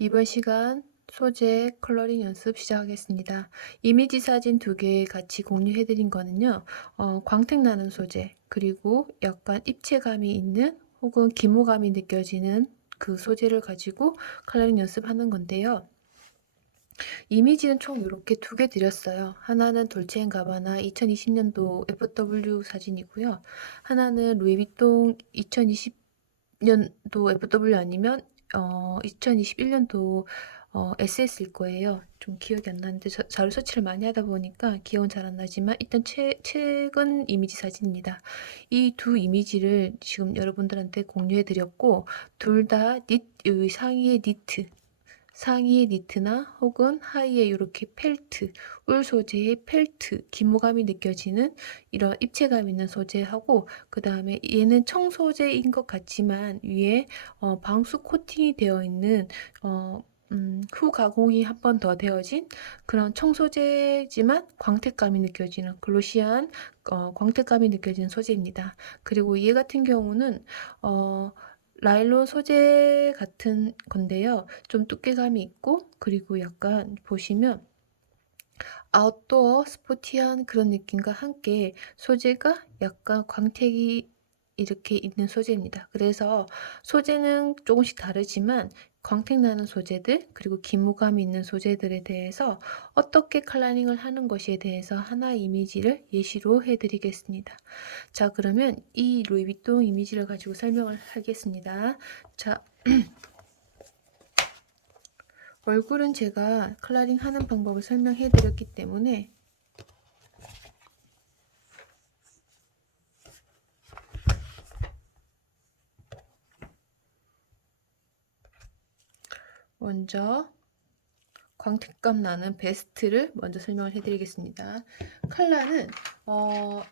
이번 시간 소재 컬러링 연습 시작하겠습니다. 이미지 사진 2개 같이 공유해 드린 거는요. 광택 나는 소재, 그리고 약간 입체감이 있는 혹은 기모감이 느껴지는 그 소재를 가지고 컬러링 연습하는 건데요. 이미지는 총 이렇게 2개 드렸어요. 하나는 돌체앤가바나 2020년도 FW 사진이고요. 하나는 루이비통 2020년도 FW 아니면 2021년도 SS일 거예요. 좀 기억이 안 나는데 자료 서치를 많이 하다 보니까 기억은 잘 안 나지만 일단 최근 이미지 사진입니다. 이 두 이미지를 지금 여러분들한테 공유해 드렸고, 둘 다 상의의 니트나 혹은 하의에 이렇게 펠트, 울 소재의 펠트, 기모감이 느껴지는 이런 입체감 있는 소재하고, 그 다음에 얘는 청소재인 것 같지만 위에 방수 코팅이 되어 있는 후 가공이 한 번 더 되어진 그런 청소재지만 광택감이 느껴지는 글로시한 광택감이 느껴지는 소재입니다. 그리고 얘 같은 경우는 라일론 소재 같은 건데요. 좀 두께감이 있고, 그리고 약간 보시면 아웃도어 스포티한 그런 느낌과 함께 소재가 약간 광택이 이렇게 있는 소재입니다. 그래서 소재는 조금씩 다르지만 광택 나는 소재들, 그리고 기모감 있는 소재들에 대해서 어떻게 컬러링을 하는 것에 대해서 하나의 이미지를 예시로 해드리겠습니다. 자, 그러면 이 루이비통 이미지를 가지고 설명을 하겠습니다. 자, 얼굴은 제가 컬러링 하는 방법을 설명해 드렸기 때문에 먼저 광택감 나는 베스트를 먼저 설명을 해드리겠습니다. 컬러는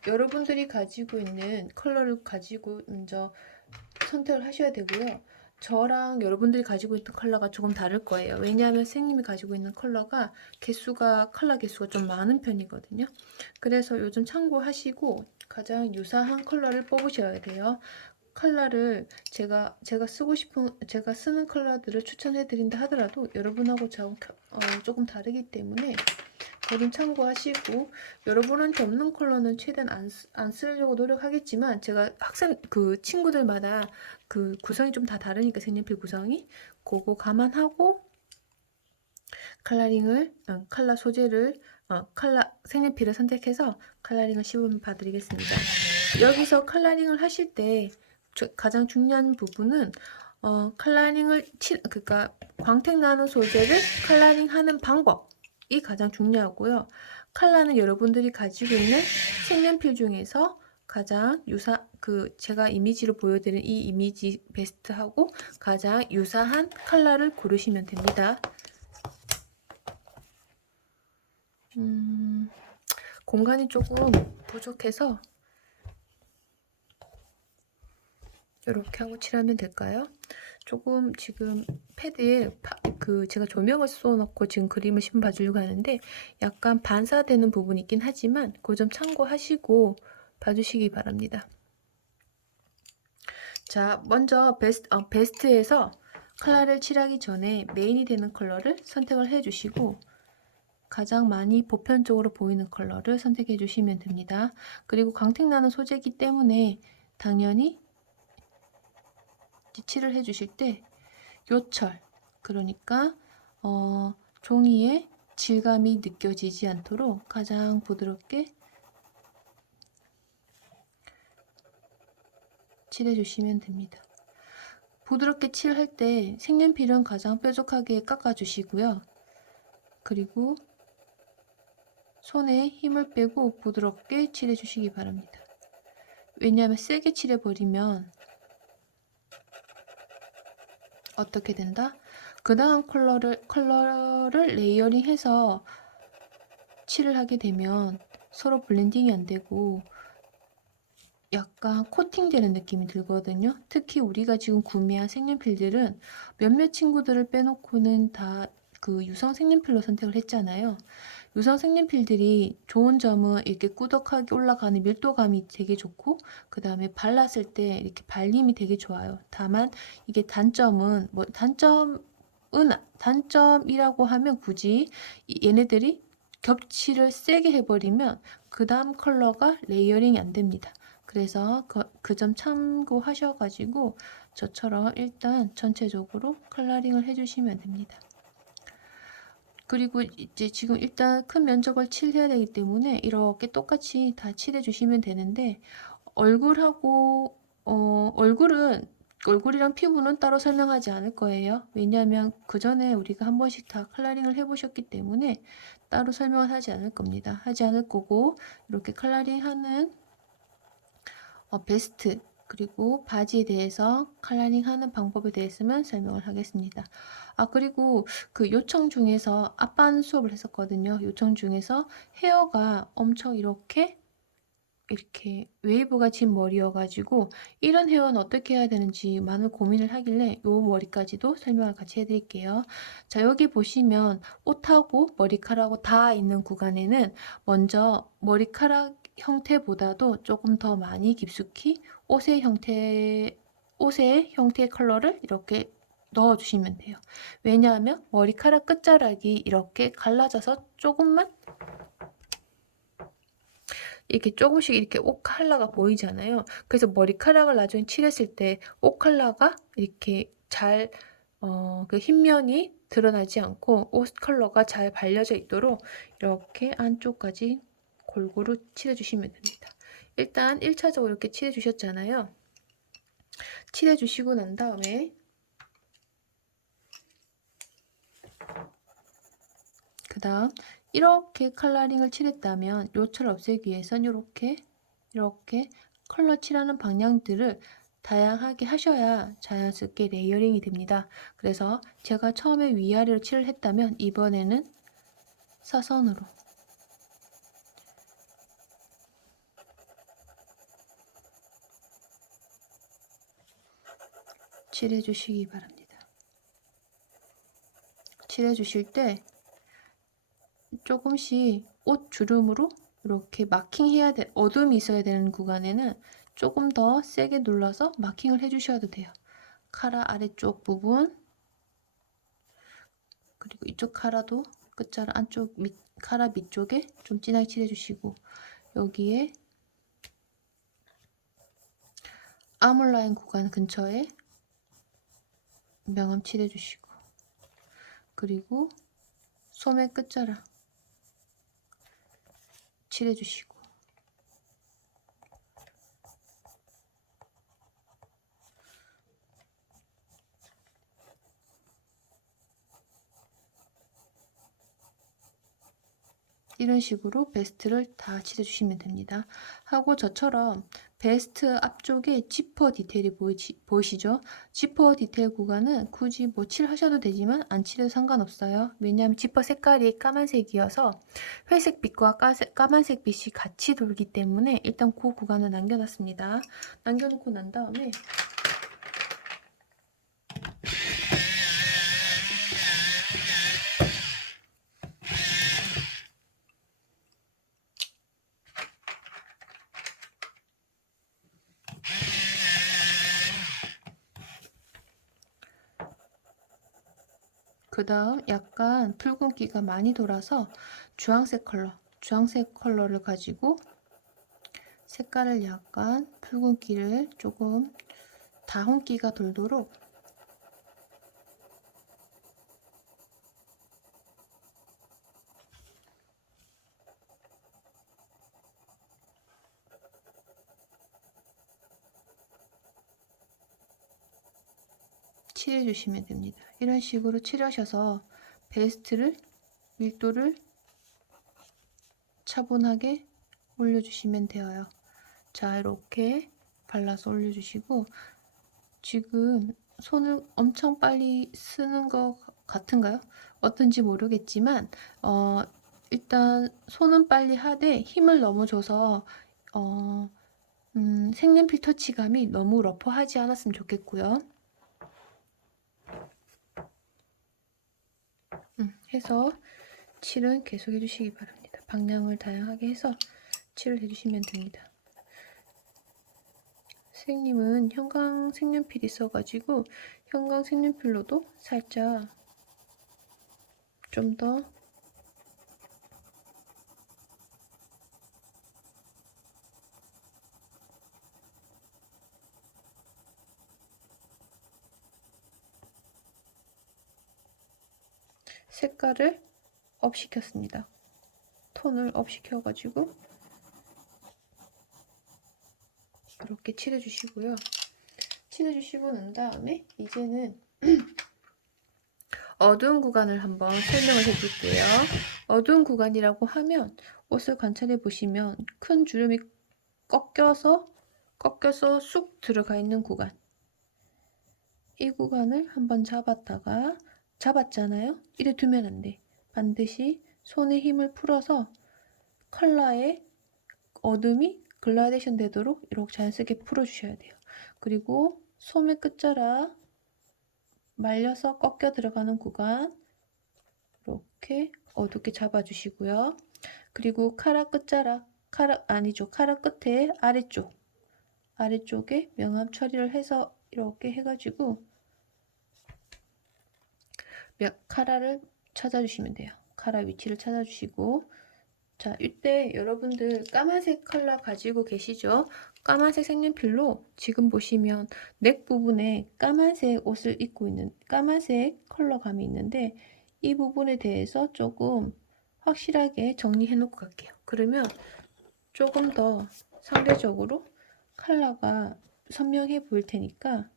여러분들이 가지고 있는 컬러를 가지고 먼저 선택을 하셔야 되고요. 저랑 여러분들이 가지고 있는 컬러가 조금 다를 거예요. 왜냐하면 선생님이 가지고 있는 컬러 개수가 좀 많은 편이거든요. 그래서 요즘 참고하시고 가장 유사한 컬러를 뽑으셔야 돼요. 컬러를 제가 쓰는 컬러들을 추천해 드린다 하더라도 여러분하고 조금 다르기 때문에 그건 참고하시고, 여러분한테 없는 컬러는 최대한 안 쓰려고 노력하겠지만, 제가 친구들마다 그 구성이 좀 다 다르니까, 색연필 구성이 그거 감안하고 컬러 소재를 색연필을 선택해서 컬러링을 시범 봐드리겠습니다. 여기서 컬러링을 하실 때 가장 중요한 부분은 그러니까 광택 나는 소재를 컬러링하는 방법이 가장 중요하고요. 컬러는 여러분들이 가지고 있는 색연필 중에서 가장 제가 이미지로 보여드린 이 이미지 베스트하고 가장 유사한 컬러를 고르시면 됩니다. 공간이 조금 부족해서 이렇게 하고 칠하면 될까요? 조금 지금 패드에 제가 조명을 쏘놓고 지금 그림을 시험 봐주려고 하는데 약간 반사되는 부분이 있긴 하지만 그 점 참고하시고 봐주시기 바랍니다. 자, 먼저 베스트에서 컬러를 칠하기 전에 메인이 되는 컬러를 선택을 해주시고 가장 많이 보편적으로 보이는 컬러를 선택해 주시면 됩니다. 그리고 광택 나는 소재이기 때문에 당연히 칠을 해 주실 때 요철, 그러니까 종이의 질감이 느껴지지 않도록 가장 부드럽게 칠해 주시면 됩니다. 부드럽게 칠할 때 색연필은 가장 뾰족하게 깎아 주시고요. 그리고 손에 힘을 빼고 부드럽게 칠해 주시기 바랍니다. 왜냐하면 세게 칠해버리면 어떻게 된다? 그 다음 컬러를 레이어링해서 칠을 하게 되면 서로 블렌딩이 안 되고 약간 코팅되는 느낌이 들거든요. 특히 우리가 지금 구매한 색연필들은 몇몇 친구들을 빼놓고는 다 그 유성 색연필로 선택을 했잖아요. 유성 색연필들이 좋은 점은 이렇게 꾸덕하게 올라가는 밀도감이 되게 좋고, 그 다음에 발랐을 때 이렇게 발림이 되게 좋아요. 다만 이게 단점은 단점이라고 하면 굳이 얘네들이 겹칠을 세게 해버리면 그 다음 컬러가 레이어링이 안 됩니다. 그래서 그 점 참고하셔가지고 저처럼 일단 전체적으로 컬러링을 해주시면 됩니다. 그리고 이제 지금 일단 큰 면적을 칠해야 되기 때문에 이렇게 똑같이 다 칠해 주시면 되는데, 얼굴이랑 피부는 따로 설명하지 않을 거예요. 왜냐하면 그 전에 우리가 한 번씩 다 컬러링을 해보셨기 때문에 따로 설명을 하지 않을 겁니다. 하지 않을 거고, 이렇게 컬러링 하는 베스트 그리고 바지에 대해서 컬러링 하는 방법에 대해서만 설명을 하겠습니다. 그리고 그 요청 중에서 아빠는 수업을 했었거든요. 요청 중에서 헤어가 엄청 이렇게 웨이브가 진 머리여가지고 이런 헤어는 어떻게 해야 되는지 많은 고민을 하길래 요 머리까지도 설명을 같이 해드릴게요. 자, 여기 보시면 옷하고 머리카락하고 다 있는 구간에는 먼저 머리카락 형태보다도 조금 더 많이 깊숙이 옷의 형태의 컬러를 이렇게 넣어주시면 돼요. 왜냐하면 머리카락 끝자락이 이렇게 갈라져서 조금만 이렇게 조금씩 이렇게 옷 컬러가 보이잖아요. 그래서 머리카락을 나중에 칠했을 때 옷 컬러가 이렇게 잘 그 흰면이 드러나지 않고 옷 컬러가 잘 발려져 있도록 이렇게 안쪽까지 골고루 칠해주시면 됩니다. 일단 1차적으로 이렇게 칠해주셨잖아요. 칠해주시고 난 다음에 그 다음 이렇게 컬러링을 칠했다면 요 철 없애기 위해선 이렇게 컬러 칠하는 방향들을 다양하게 하셔야 자연스럽게 레이어링이 됩니다. 그래서 제가 처음에 위아래로 칠을 했다면 이번에는 사선으로 칠해 주시기 바랍니다. 칠해 주실 때 조금씩 옷 주름으로 이렇게 마킹해야 돼. 어둠이 있어야 되는 구간에는 조금 더 세게 눌러서 마킹을 해주셔도 돼요. 카라 아래쪽 부분, 그리고 이쪽 카라도 끝자락 안쪽 카라 밑쪽에 좀 진하게 칠해주시고, 여기에 아몰라인 구간 근처에 명암 칠해주시고, 그리고 소매 끝자락 칠해주시고, 이런 식으로 베스트를 다 칠해주시면 됩니다. 하고 저처럼 베스트 앞쪽에 지퍼 디테일이 보이시죠? 지퍼 디테일 구간은 굳이 뭐 칠하셔도 되지만 안 칠해도 상관없어요. 왜냐하면 지퍼 색깔이 까만색이어서 회색 빛과 까만색 빛이 같이 돌기 때문에 일단 그 구간은 남겨놨습니다. 남겨놓고 난 다음에 그 다음 약간 붉은기가 많이 돌아서 주황색 컬러를 가지고 색깔을 약간 붉은기를 조금 다홍기가 돌도록 칠해주시면 됩니다. 이런 식으로 칠하셔서 베스트를 밀도를 차분하게 올려주시면 돼요. 자, 이렇게 발라서 올려주시고, 지금 손을 엄청 빨리 쓰는 것 같은가요? 어떤지 모르겠지만 일단 손은 빨리 하되 힘을 너무 줘서 색연필 터치감이 너무 러프하지 않았으면 좋겠고요. 해서 칠은 계속 해주시기 바랍니다. 방향을 다양하게 해서 칠을 해주시면 됩니다. 선생님은 형광 색연필이 있어가지고 형광 색연필로도 살짝 좀 더 색깔을 업 시켰습니다. 톤을 업 시켜가지고 이렇게 칠해주시고요. 칠해주시고 난 다음에 이제는 어두운 구간을 한번 설명을 해볼게요. 어두운 구간이라고 하면 옷을 관찰해 보시면 큰 주름이 꺾여서 쑥 들어가 있는 구간, 이 구간을 한번 잡았잖아요. 이래 두면 안 돼. 반드시 손에 힘을 풀어서 컬러의 어둠이 글라데이션 되도록 이렇게 자연스럽게 풀어주셔야 돼요. 그리고 소매 끝자락 말려서 꺾여 들어가는 구간 이렇게 어둡게 잡아주시고요. 그리고 카라 끝자락, 카라 끝에 아래쪽에 명암 처리를 해서 이렇게 해가지고 카라를 찾아주시면 돼요. 카라 위치를 찾아주시고, 자, 이때 여러분들 까만색 컬러 가지고 계시죠? 까만색 색연필로 지금 보시면 넥 부분에 까만색 옷을 입고 있는 까만색 컬러감이 있는데 이 부분에 대해서 조금 확실하게 정리해 놓고 갈게요. 그러면 조금 더 상대적으로 컬러가 선명해 보일 테니까,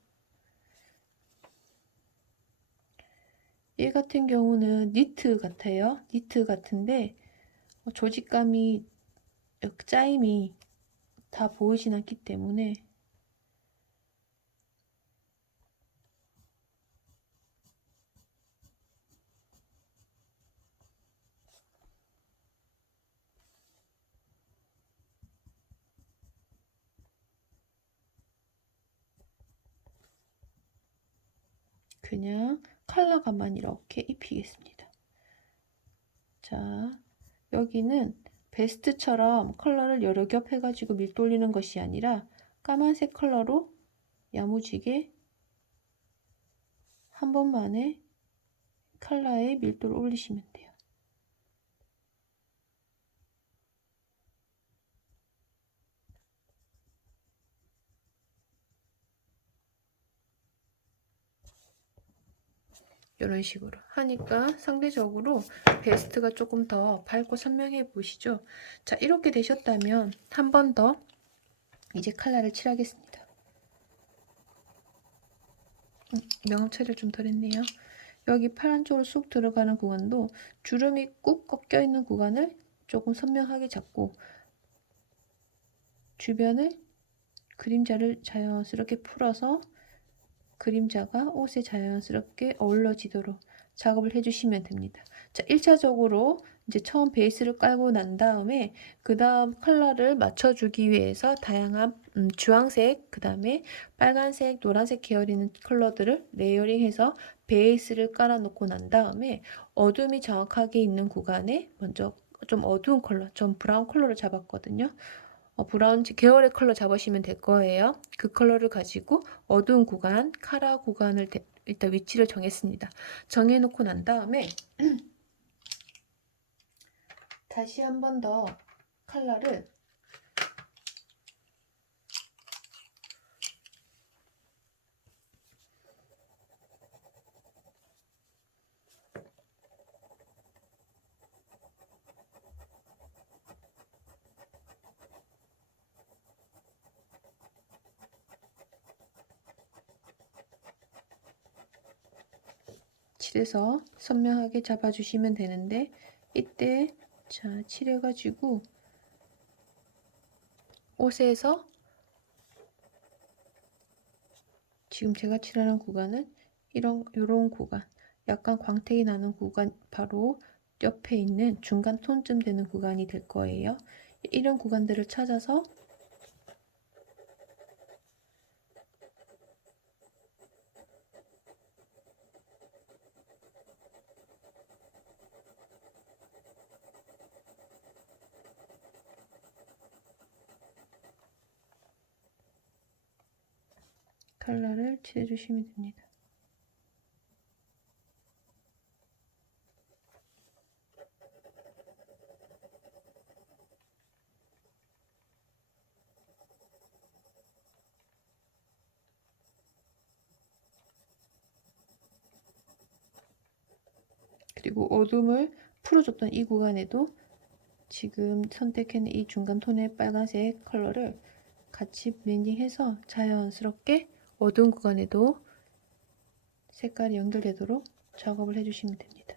얘 같은 경우는 니트 같아요. 니트 같은데 조직감이, 짜임이 다 보이진 않기 때문에 그냥 컬러감만 이렇게 입히겠습니다. 자, 여기는 베스트처럼 컬러를 여러 겹 해가지고 밀 돌리는 것이 아니라 까만색 컬러로 야무지게 한 번만에 컬러에 밀도를 올리시면 돼요. 이런 식으로 하니까 상대적으로 베스트가 조금 더 밝고 선명해 보이시죠? 자, 이렇게 되셨다면 한 번 더 이제 컬러를 칠하겠습니다. 명암 처리를 좀 덜 했네요. 여기 파란 쪽으로 쑥 들어가는 구간도 주름이 꾹 꺾여 있는 구간을 조금 선명하게 잡고 주변을 그림자를 자연스럽게 풀어서 그림자가 옷에 자연스럽게 어울러지도록 작업을 해주시면 됩니다. 자, 1차적으로 이제 처음 베이스를 깔고 난 다음에 그 다음 컬러를 맞춰주기 위해서 다양한 주황색, 그 다음에 빨간색, 노란색 계열 있는 컬러들을 레이어링해서 베이스를 깔아놓고 난 다음에 어둠이 정확하게 있는 구간에 먼저 좀 어두운 컬러, 좀 브라운 컬러를 잡았거든요. 브라운 계열의 컬러 잡으시면 될 거예요. 그 컬러를 가지고 어두운 구간, 카라 구간을 일단 위치를 정했습니다. 정해놓고 난 다음에 다시 한 번 더 컬러를 칠해서 선명하게 잡아주시면 되는데, 이때 자 칠해가지고 옷에서 지금 제가 칠하는 구간은 요런 구간, 약간 광택이 나는 구간, 바로 옆에 있는 중간 톤쯤 되는 구간이 될 거예요. 이런 구간들을 찾아서 컬러를 칠해주시면 됩니다. 그리고 어둠을 풀어줬던 이 구간에도 지금 선택한 이 중간 톤의 빨간색 컬러를 같이 블렌딩해서 자연스럽게 어두운 구간에도 색깔이 연결되도록 작업을 해주시면 됩니다.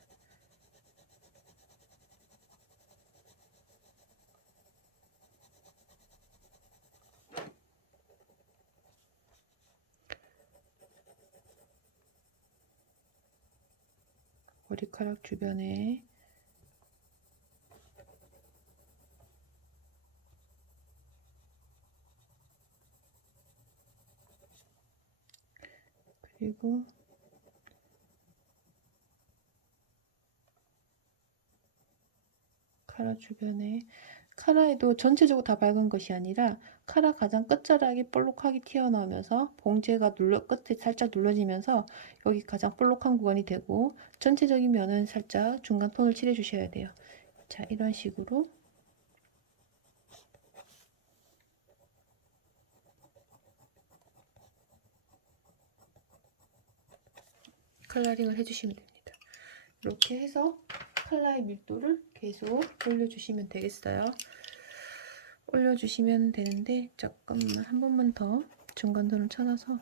머리카락 주변에 그리고 카라 주변에, 카라에도 전체적으로 다 밝은 것이 아니라 카라 가장 끝자락이 볼록하게 튀어나오면서 봉제가 끝에 살짝 눌러지면서 여기 가장 볼록한 구간이 되고, 전체적인 면은 살짝 중간 톤을 칠해 주셔야 돼요. 자, 이런 식으로 컬러링을 해주시면 됩니다. 이렇게 해서 컬러의 밀도를 계속 올려주시면 되겠어요. 올려주시면 되는데, 잠깐만 한 번만 더 중간선을 찾아서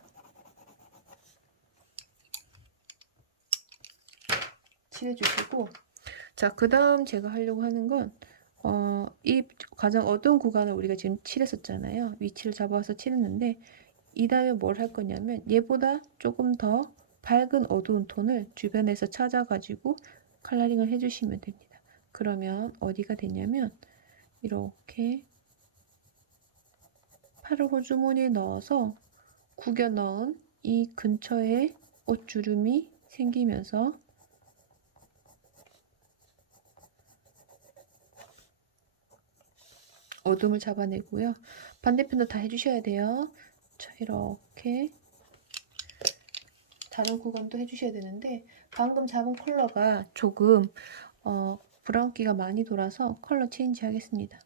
칠해주시고, 자, 그 다음 제가 하려고 하는 건 이 가장 어두운 구간을 우리가 지금 칠했었잖아요. 위치를 잡아서 칠했는데, 이 다음에 뭘 할 거냐면 얘보다 조금 더 밝은 어두운 톤을 주변에서 찾아가지고 컬러링을 해주시면 됩니다. 그러면 어디가 되냐면 이렇게 팔을 호주머니에 넣어서 구겨 넣은 이 근처에 옷주름이 생기면서 어둠을 잡아내고요. 반대편도 다 해주셔야 돼요. 자, 이렇게 다른 구간도 해주셔야 되는데, 방금 잡은 컬러가 조금 브라운기가 많이 돌아서 컬러 체인지 하겠습니다.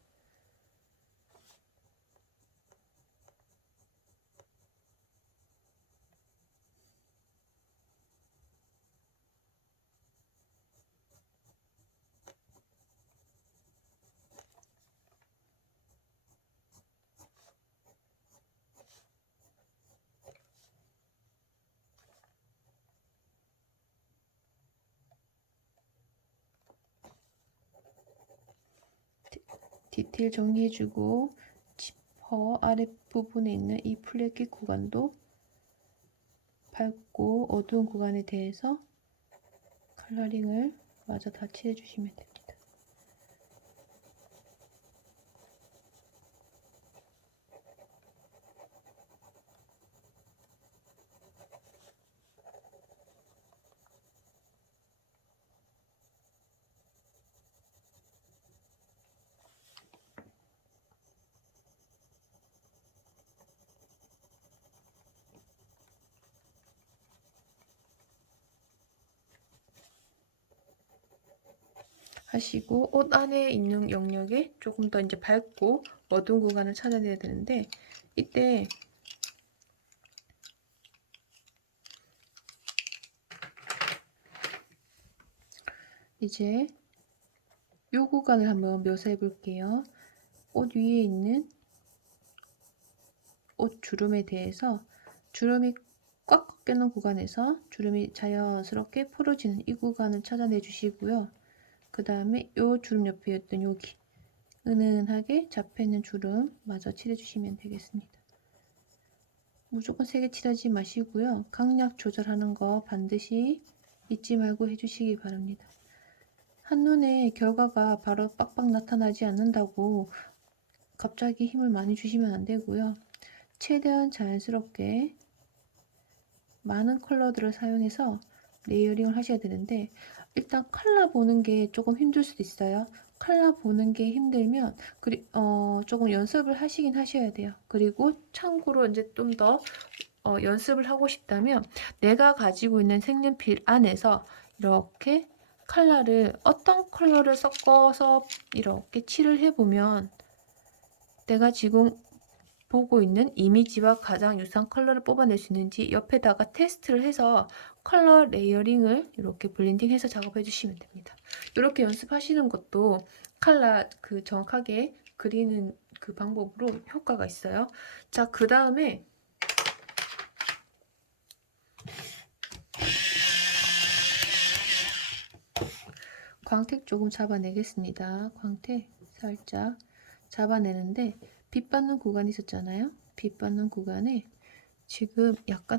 디테일 정리해주고, 지퍼 아랫부분에 있는 이 플랫기 구간도 밝고 어두운 구간에 대해서 컬러링을 마저 다 칠해주시면 됩니다. 하시고, 옷 안에 있는 영역에 조금 더 이제 밝고 어두운 구간을 찾아내야 되는데, 이때 이제 이 구간을 한번 묘사해 볼게요. 옷 위에 있는 옷 주름에 대해서, 주름이 꽉 껴는 구간에서 주름이 자연스럽게 풀어지는 이 구간을 찾아내 주시고요. 그 다음에 이 주름 옆에 있던 여기 은은하게 잡혀있는 주름 마저 칠해주시면 되겠습니다. 무조건 세게 칠하지 마시고요. 강약 조절하는 거 반드시 잊지 말고 해주시기 바랍니다. 한눈에 결과가 바로 빡빡 나타나지 않는다고 갑자기 힘을 많이 주시면 안 되고요. 최대한 자연스럽게 많은 컬러들을 사용해서 레이어링을 하셔야 되는데, 일단 컬러 보는 게 조금 힘들 수도 있어요. 컬러 보는 게 힘들면 조금 연습을 하시긴 하셔야 돼요. 그리고 참고로 이제 좀 더 연습을 하고 싶다면 내가 가지고 있는 색연필 안에서 이렇게 컬러를 어떤 컬러를 섞어서 이렇게 칠을 해보면 내가 지금 보고 있는 이미지와 가장 유사한 컬러를 뽑아낼 수 있는지 옆에다가 테스트를 해서 컬러 레이어링을 이렇게 블렌딩해서 작업해 주시면 됩니다. 이렇게 연습하시는 것도 컬러 정확하게 그리는 그 방법으로 효과가 있어요. 자, 그 다음에 광택 조금 잡아내겠습니다. 광택 살짝 잡아내는데 빛 받는 구간이 있었잖아요. 빛 받는 구간에 지금 약간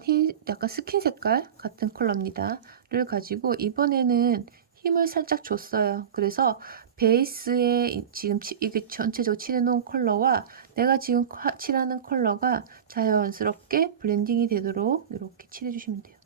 스킨 색깔 같은 컬러입니다.를 가지고 이번에는 힘을 살짝 줬어요. 그래서 베이스에 지금 이게 전체적으로 칠해놓은 컬러와 내가 지금 칠하는 컬러가 자연스럽게 블렌딩이 되도록 이렇게 칠해주시면 돼요.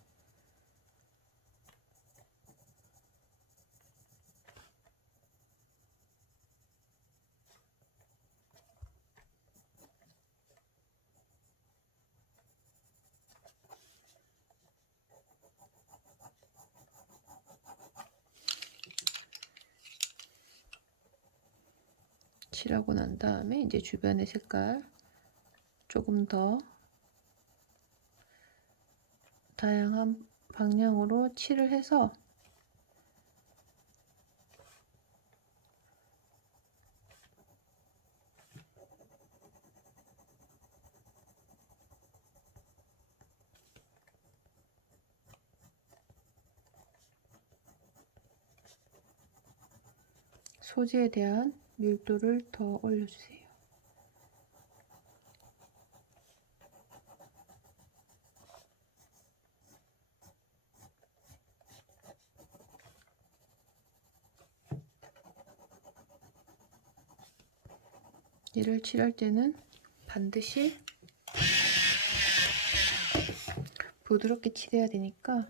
칠하고 난 다음에 이제 주변의 색깔 조금 더 다양한 방향으로 칠을 해서 소재에 대한 밀도를 더 올려주세요. 얘를 칠할 때는 반드시 부드럽게 칠해야 되니까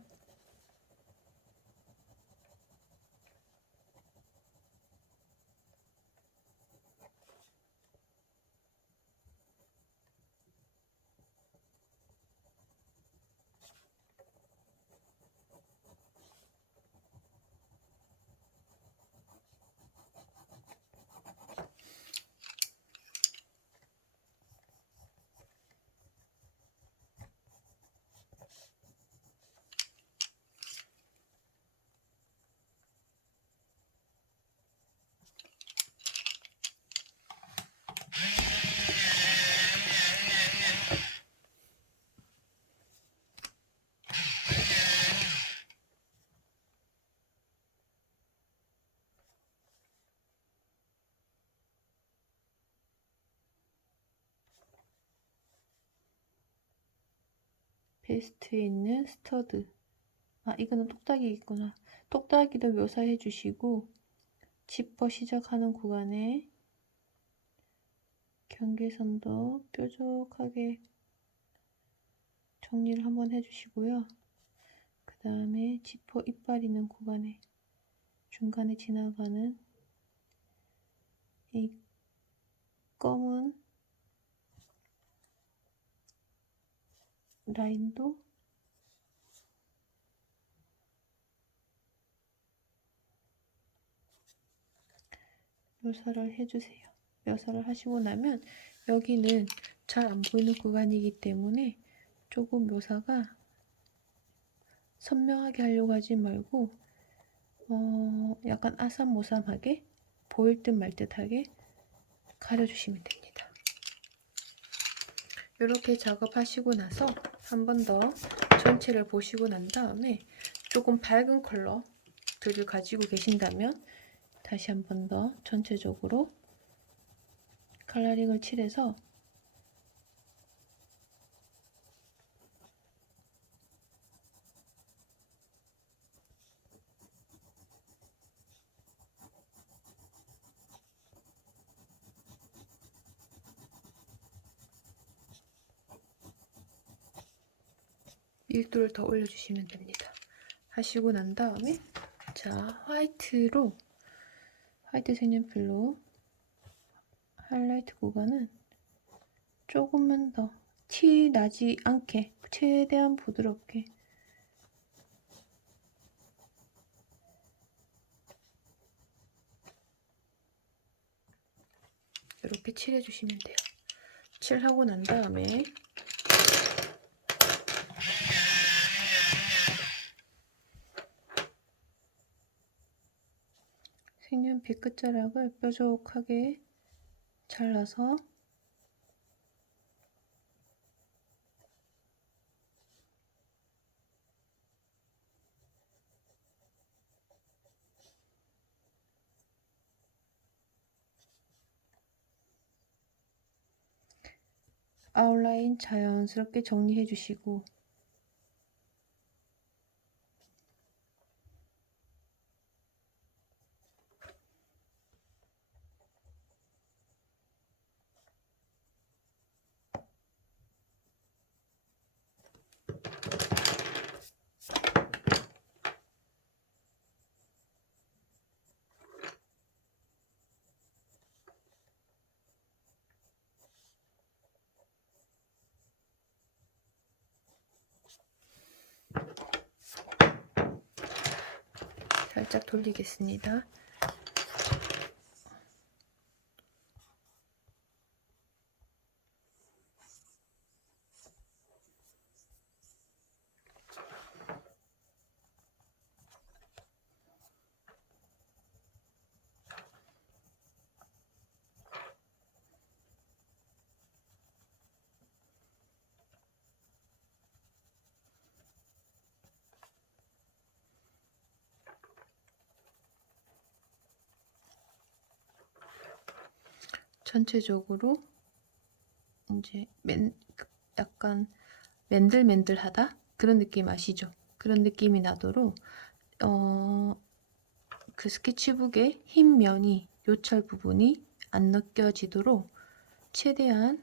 베스트에 있는 스터드, 이거는 똑딱이겠구나. 똑딱이도 묘사해 주시고 지퍼 시작하는 구간에 경계선도 뾰족하게 정리를 한번 해주시고요. 그 다음에 지퍼 이빨 있는 구간에 중간에 지나가는 이 검은 라인도 묘사를 해주세요. 묘사를 하시고 나면 여기는 잘 안 보이는 구간이기 때문에 조금 묘사가 선명하게 하려고 하지 말고 약간 아삼모삼하게 보일 듯 말 듯하게 가려주시면 됩니다. 이렇게 작업하시고 나서 한 번 더 전체를 보시고 난 다음에 조금 밝은 컬러들을 가지고 계신다면 다시 한 번 더 전체적으로 컬러링을 칠해서 밀도를 더 올려주시면 됩니다. 하시고 난 다음에 자 화이트 색연필로 하이라이트 구간은 조금만 더 티 나지 않게 최대한 부드럽게 이렇게 칠해 주시면 돼요. 칠하고 난 다음에 색연필 끝자락을 뾰족하게 잘라서 아웃라인 자연스럽게 정리해 주시고 살짝 돌리겠습니다. 전체적으로 이제 약간 맨들맨들하다 그런 느낌 아시죠? 그런 느낌이 나도록 그 스케치북의 흰 면이 요철 부분이 안 느껴지도록 최대한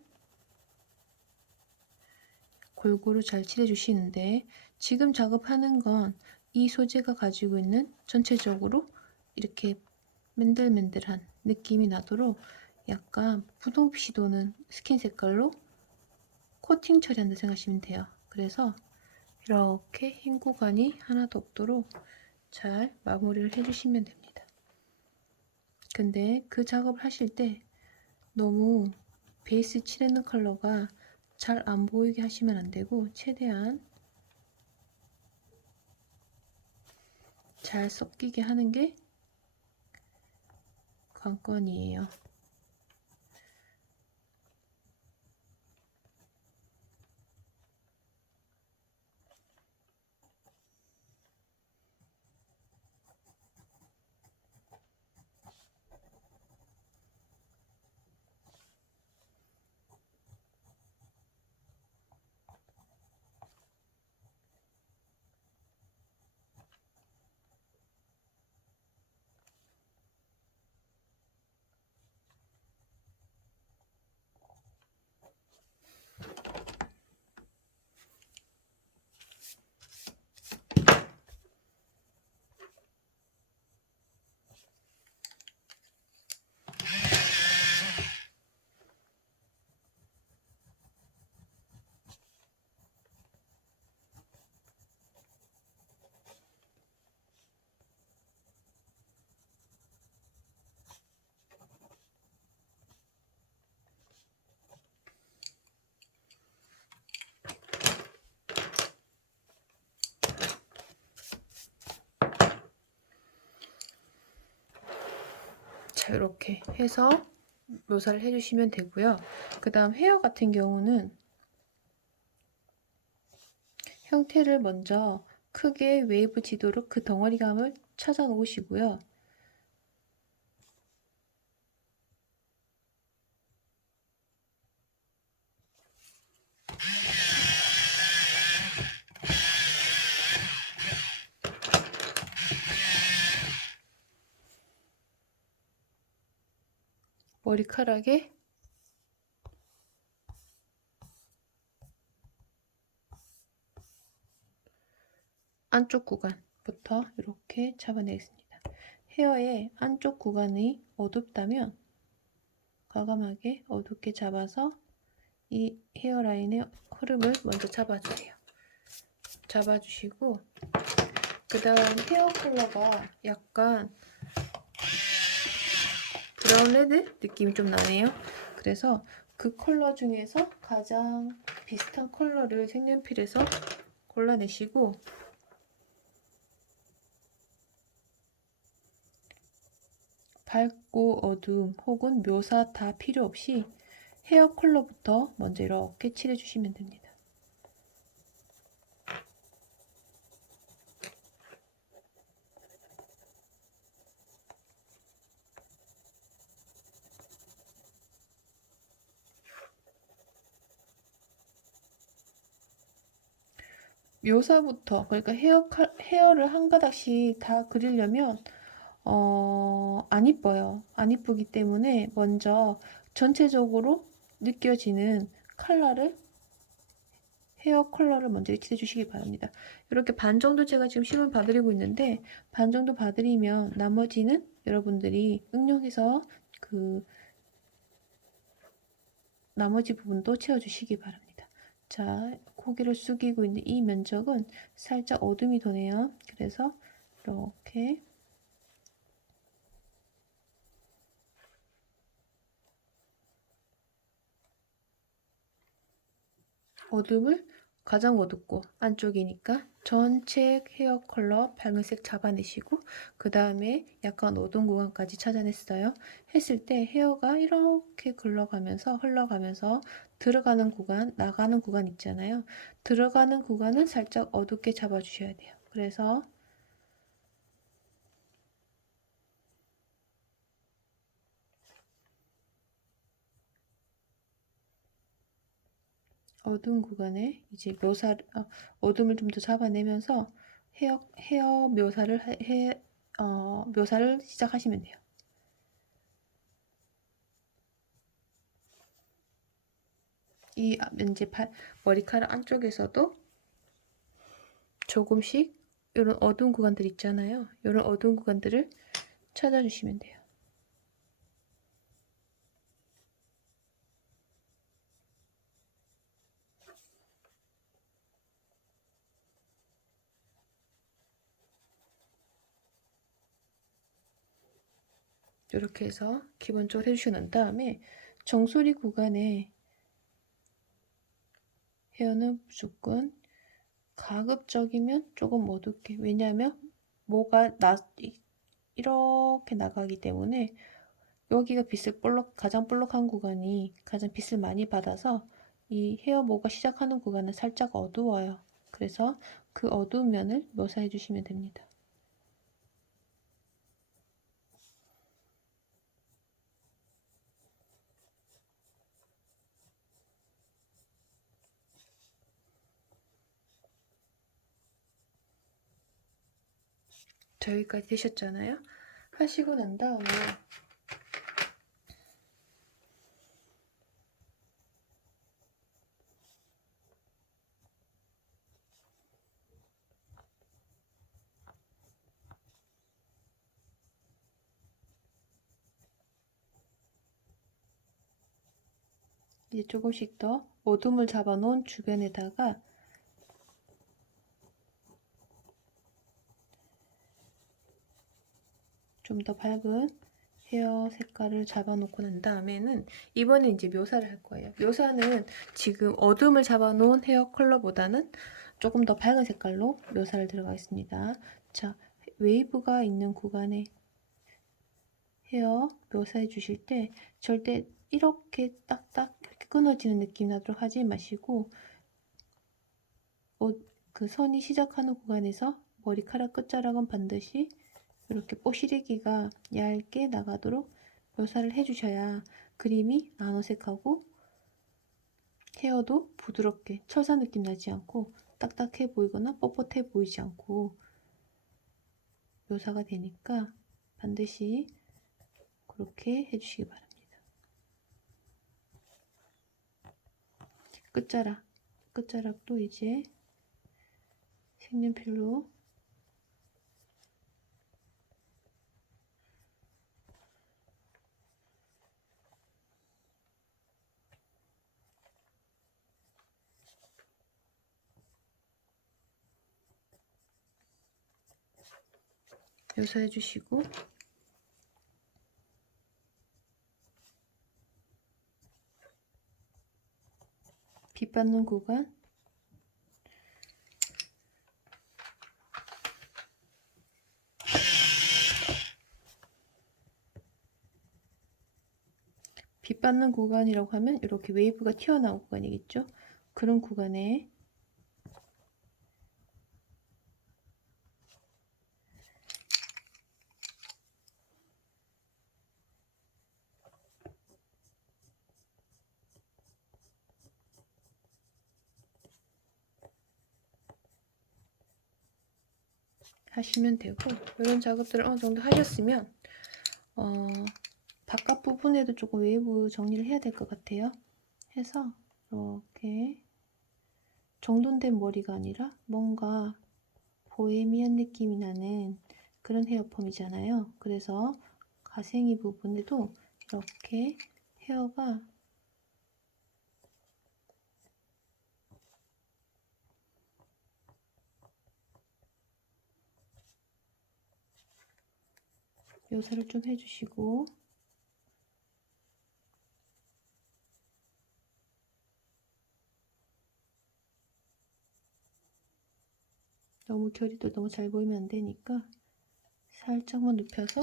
골고루 잘 칠해 주시는데, 지금 작업하는 건 이 소재가 가지고 있는 전체적으로 이렇게 맨들맨들한 느낌이 나도록 약간 분홍빛이 도는 스킨 색깔로 코팅 처리한다 생각하시면 돼요. 그래서 이렇게 흰 구간이 하나도 없도록 잘 마무리를 해주시면 됩니다. 근데 그 작업을 하실 때 너무 베이스 칠해놓은 컬러가 잘 안 보이게 하시면 안 되고, 최대한 잘 섞이게 하는 게 관건이에요. 자, 이렇게 해서 묘사를 해주시면 되고요. 그 다음 헤어 같은 경우는 형태를 먼저 크게 웨이브 지도로 그 덩어리감을 찾아 놓으시고요. 머리카락에 안쪽 구간부터 이렇게 잡아내겠습니다. 헤어의 안쪽 구간이 어둡다면 과감하게 어둡게 잡아서 이 헤어라인의 흐름을 먼저 잡아주세요. 잡아주시고, 그 다음 헤어 컬러가 약간 브라운 레드 느낌이 좀 나네요. 그래서 그 컬러 중에서 가장 비슷한 컬러를 색연필에서 골라내시고, 밝고 어두움 혹은 묘사 다 필요 없이 헤어 컬러부터 먼저 이렇게 칠해 주시면 됩니다. 묘사부터, 그러니까 헤어를 한 가닥씩 다 그리려면 안 이뻐요. 안 이쁘기 때문에 먼저 전체적으로 느껴지는 컬러를, 헤어 컬러를 먼저 칠해 주시기 바랍니다. 이렇게 반 정도 제가 지금 심을 봐드리고 있는데, 반 정도 봐드리면 나머지는 여러분들이 응용해서 그 나머지 부분도 채워주시기 바랍니다. 자, 고개를 숙이고 있는 이 면적은 살짝 어둠이 도네요. 그래서 이렇게 어둠을 가장 어둡고 안쪽이니까 전체 헤어 컬러 밝은색 잡아내시고 그 다음에 약간 어두운 구간까지 찾아냈어요. 했을 때 헤어가 이렇게 흘러가면서 들어가는 구간, 나가는 구간 있잖아요. 들어가는 구간은 살짝 어둡게 잡아주셔야 돼요. 그래서 어두운 구간에 이제 어둠을 좀 더 잡아내면서 헤어 묘사를 시작하시면 돼요. 이 이제 머리카락 안쪽에서도 조금씩 이런 어두운 구간들 있잖아요. 이런 어두운 구간들을 찾아주시면 돼요. 이렇게 해서 기본적으로 해주시고 난 다음에 정수리 구간에 헤어는 무조건 가급적이면 조금 어둡게, 왜냐하면 모가 이렇게 나가기 때문에 여기가 가장 볼록한 구간이 가장 빛을 많이 받아서 이 헤어모가 시작하는 구간은 살짝 어두워요. 그래서 그 어두운 면을 묘사해 주시면 됩니다. 저기까지 되셨잖아요. 하시고 난 다음에 이제 조금씩 더 어둠을 잡아 놓은 주변에다가 좀 더 밝은 헤어 색깔을 잡아놓고 난 다음에는 이번에 이제 묘사를 할 거예요. 묘사는 지금 어둠을 잡아놓은 헤어 컬러보다는 조금 더 밝은 색깔로 묘사를 들어가겠습니다. 자, 웨이브가 있는 구간에 헤어 묘사해 주실 때 절대 이렇게 딱딱 이렇게 끊어지는 느낌 나도록 하지 마시고 그 선이 시작하는 구간에서 머리카락 끝자락은 반드시 이렇게 뽀시래기가 얇게 나가도록 묘사를 해주셔야 그림이 안 어색하고 헤어도 부드럽게 철사 느낌 나지 않고 딱딱해 보이거나 뻣뻣해 보이지 않고 묘사가 되니까 반드시 그렇게 해주시기 바랍니다. 끝자락도 이제 색연필로 묘사해 주시고 빛 받는 구간 빛 받는 구간이라고 하면 이렇게 웨이브가 튀어나온 구간이겠죠. 그런 구간에 하시면 되고, 이런 작업들을 어느 정도 하셨으면 바깥 부분에도 조금 웨이브 정리를 해야 될 것 같아요. 해서 이렇게 정돈된 머리가 아니라 뭔가 보헤미안 느낌이 나는 그런 헤어폼이잖아요. 그래서 가생이 부분에도 이렇게 헤어가 묘사를 좀 해주시고, 너무 결이도 너무 잘 보이면 안 되니까 살짝만 눕혀서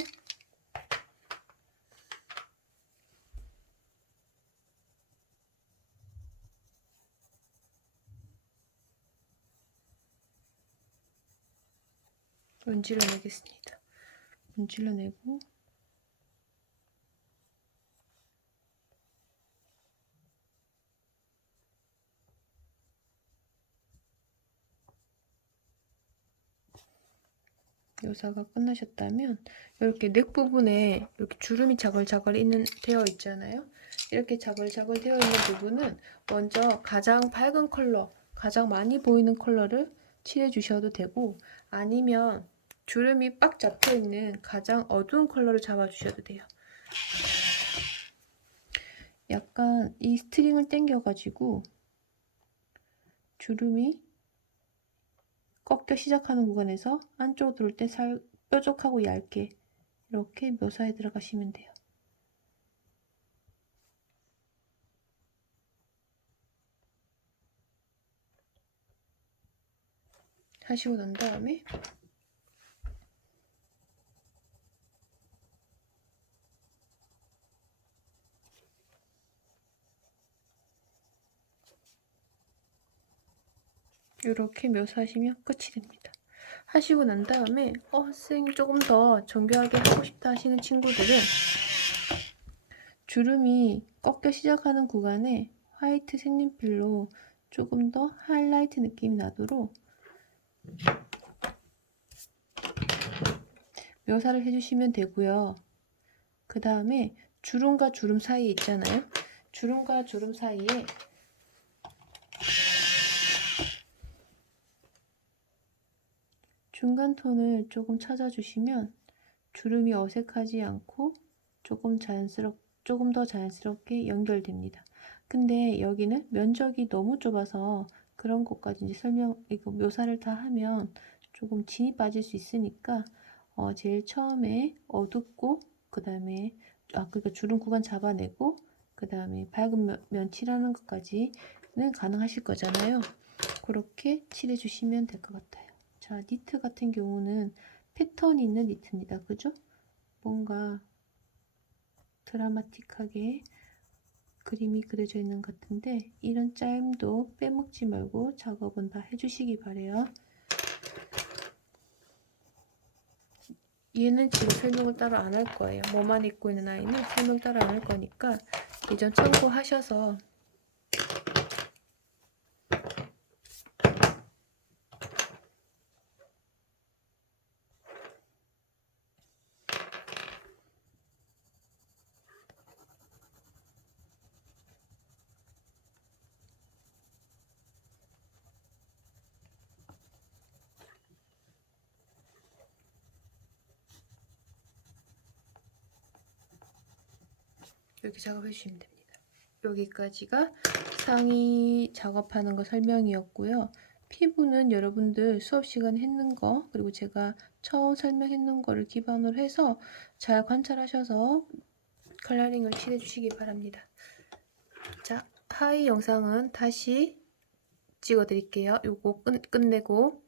문질러 내겠습니다. 문질러 내고, 묘사가 끝나셨다면 이렇게 넥 부분에 이렇게 주름이 자글자글 되어 있잖아요. 이렇게 자글자글 되어 있는 부분은 먼저 가장 밝은 컬러, 가장 많이 보이는 컬러를 칠해 주셔도 되고, 아니면 주름이 빡 잡혀 있는 가장 어두운 컬러를 잡아 주셔도 돼요. 약간 이 스트링을 당겨 가지고 주름이 꺾여 시작하는 구간에서 안쪽으로 들어올 때 뾰족하고 얇게 이렇게 묘사에 들어가시면 돼요. 하시고 난 다음에 이렇게 묘사하시면 끝이 됩니다. 하시고 난 다음에 선생님 조금 더 정교하게 하고 싶다 하시는 친구들은 주름이 꺾여 시작하는 구간에 화이트 색연필로 조금 더 하이라이트 느낌이 나도록 묘사를 해주시면 되고요. 그 다음에 주름과 주름 사이에 있잖아요. 주름과 주름 사이에 중간 톤을 조금 찾아주시면 주름이 어색하지 않고 조금 더 자연스럽게 연결됩니다. 근데 여기는 면적이 너무 좁아서 그런 것까지 이제 이거 묘사를 다 하면 조금 진이 빠질 수 있으니까 제일 처음에 어둡고 그 다음에 그러니까 주름 구간 잡아내고 그 다음에 밝은 면 칠하는 것까지는 가능하실 거잖아요. 그렇게 칠해 주시면 될 것 같아요. 자, 니트 같은 경우는 패턴이 있는 니트입니다. 그죠? 뭔가 드라마틱하게 그림이 그려져 있는 것 같은데 이런 짜임도 빼먹지 말고 작업은 다 해주시기 바래요. 얘는 지금 설명을 따로 안 할 거예요. 뭐만 입고 있는 아이는 설명 따로 안 할 거니까 예전 참고하셔서 이렇게 작업해 주시면 됩니다. 여기까지가 상의 작업하는 거 설명이었고요. 피부는 여러분들 수업 시간에 했는 거 그리고 제가 처음 설명했는 거를 기반으로 해서 잘 관찰하셔서 컬러링을 칠해 주시기 바랍니다. 자, 하의 영상은 다시 찍어 드릴게요. 요거 끝내고